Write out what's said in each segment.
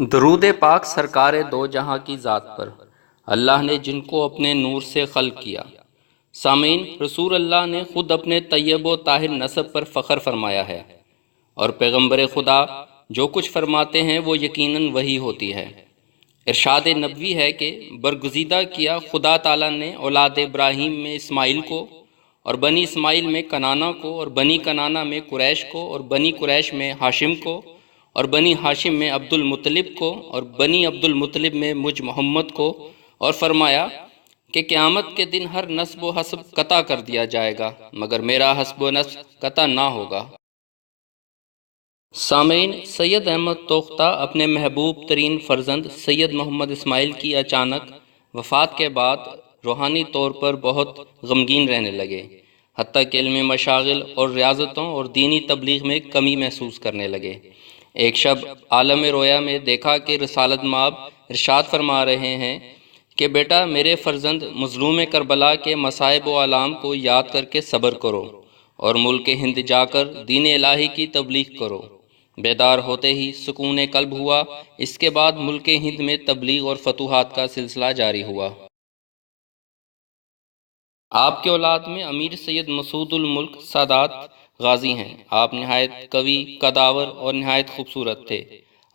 درود پاک سرکار دو جہاں کی ذات پر، اللہ نے جن کو اپنے نور سے خلق کیا۔ سامعین، رسول اللہ نے خود اپنے طیب و طاہر نسب پر فخر فرمایا ہے، اور پیغمبر خدا جو کچھ فرماتے ہیں وہ یقیناً وحی ہوتی ہے۔ ارشاد نبوی ہے کہ برگزیدہ کیا خدا تعالیٰ نے اولاد ابراہیم میں اسماعیل کو، اور بنی اسماعیل میں کنانہ کو، اور بنی کنانہ میں قریش کو، اور بنی قریش میں ہاشم کو، اور بنی ہاشم میں عبد المطلب کو، اور بنی عبد المطلب میں مجھ محمد کو، اور فرمایا کہ قیامت کے دن ہر نسب و حسب قطع کر دیا جائے گا مگر میرا حسب و نسب قطع نہ ہوگا۔ سامعین، سید احمد توختہ اپنے محبوب ترین فرزند سید محمد اسماعیل کی اچانک وفات کے بعد روحانی طور پر بہت غمگین رہنے لگے، حتیٰ کہ علمی مشاغل اور ریاضتوں اور دینی تبلیغ میں کمی محسوس کرنے لگے۔ ایک شب عالم رویا میں دیکھا کہ رسالت مآب ارشاد فرما رہے ہیں کہ بیٹا، میرے فرزند مظلوم کربلا کے مصائب و آلام کو یاد کر کے صبر کرو، اور ملک ہند جا کر دین الہی کی تبلیغ کرو۔ بیدار ہوتے ہی سکون قلب ہوا۔ اس کے بعد ملک ہند میں تبلیغ اور فتوحات کا سلسلہ جاری ہوا۔ آپ کے اولاد میں امیر سید مسعود الملک سادات غازی ہیں۔ آپ نہایت قوی، قداور اور نہایت خوبصورت تھے۔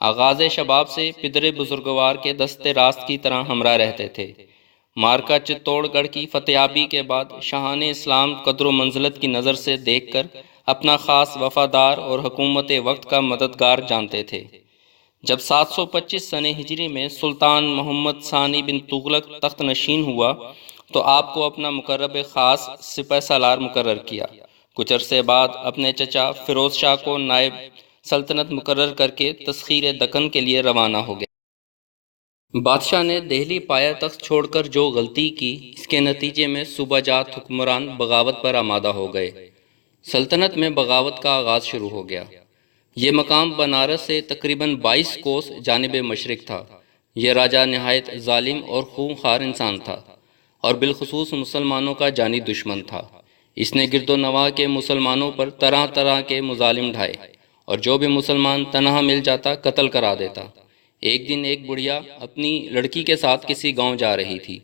آغاز شباب سے پدر بزرگوار کے دست راست کی طرح ہمراہ رہتے تھے۔ مارکا چتوڑ گڑھ کی فتحیابی کے بعد شاہان اسلام قدر و منزلت کی نظر سے دیکھ کر اپنا خاص وفادار اور حکومت وقت کا مددگار جانتے تھے۔ جب 725 سنہ ہجری میں سلطان محمد ثانی بن تغلق تخت نشین ہوا تو آپ کو اپنا مقرب خاص سپہ سالار مقرر کیا۔ کچھ عرصے بعد اپنے چچا فیروز شاہ کو نائب سلطنت مقرر کر کے تسخیر دکن کے لیے روانہ ہو گئے۔ بادشاہ نے دہلی پایا تخت چھوڑ کر جو غلطی کی، اس کے نتیجے میں صوبہ جات حکمران بغاوت پر آمادہ ہو گئے۔ سلطنت میں بغاوت کا آغاز شروع ہو گیا۔ یہ مقام بنارس سے تقریباً 22 کوس جانب مشرق تھا۔ یہ راجہ نہایت ظالم اور خونخوار انسان تھا، اور بالخصوص مسلمانوں کا جانی دشمن تھا۔ اس نے گرد و نواح کے مسلمانوں پر طرح طرح کے مظالم ڈھائے، اور جو بھی مسلمان تنہا مل جاتا قتل کرا دیتا۔ ایک دن ایک بڑھیا اپنی لڑکی کے ساتھ کسی گاؤں جا رہی تھی۔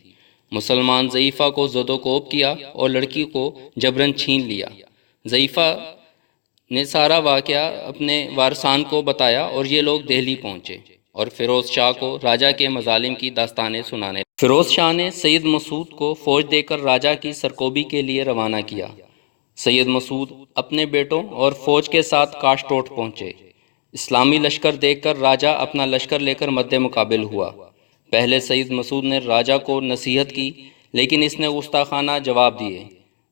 مسلمان ضعیفہ کو زد و کوب کیا اور لڑکی کو جبراً چھین لیا۔ ضعیفہ نے سارا واقعہ اپنے وارثان کو بتایا، اور یہ لوگ دہلی پہنچے اور فیروز شاہ کو راجہ کے مظالم کی داستانیں سنانے۔ فیروز شاہ نے سید مسعود کو فوج دے کر راجہ کی سرکوبی کے لیے روانہ کیا۔ سید مسعود اپنے بیٹوں اور فوج کے ساتھ کاشٹوٹ پہنچے۔ اسلامی لشکر دیکھ کر راجہ اپنا لشکر لے کر مد مقابل ہوا۔ پہلے سید مسعود نے راجہ کو نصیحت کی، لیکن اس نے گستاخانہ جواب دیے۔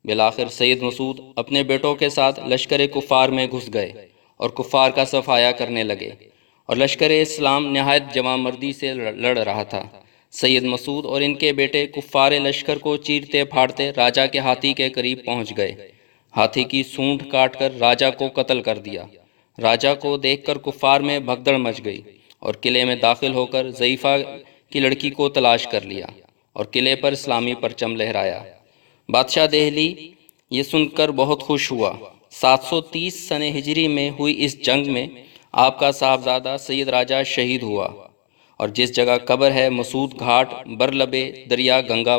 بالآخر سید مسعود اپنے بیٹوں کے ساتھ لشکر کفار میں گھس گئے اور کفار کا صفایا کرنے لگے، اور لشکر اسلام نہایت جواں مردی سے لڑ رہا تھا۔ سید مسعود اور ان کے بیٹے کفار لشکر کو چیرتے پھاڑتے راجہ کے ہاتھی کے قریب پہنچ گئے۔ ہاتھی کی سونڈ کاٹ کر راجہ کو قتل کر دیا۔ راجہ کو دیکھ کر کفار میں بھگدڑ مچ گئی، اور قلعے میں داخل ہو کر ضعیفہ کی لڑکی کو تلاش کر لیا اور قلعے پر اسلامی پرچم لہرایا۔ بادشاہ دہلی یہ سن کر بہت خوش ہوا۔ 730 سنہ ہجری میں ہوئی اس جنگ میں آپ کا صاحبزادہ سید راجہ شہید ہوا، اور جس جگہ قبر ہے مسعود گھاٹ برلب دریا گنگا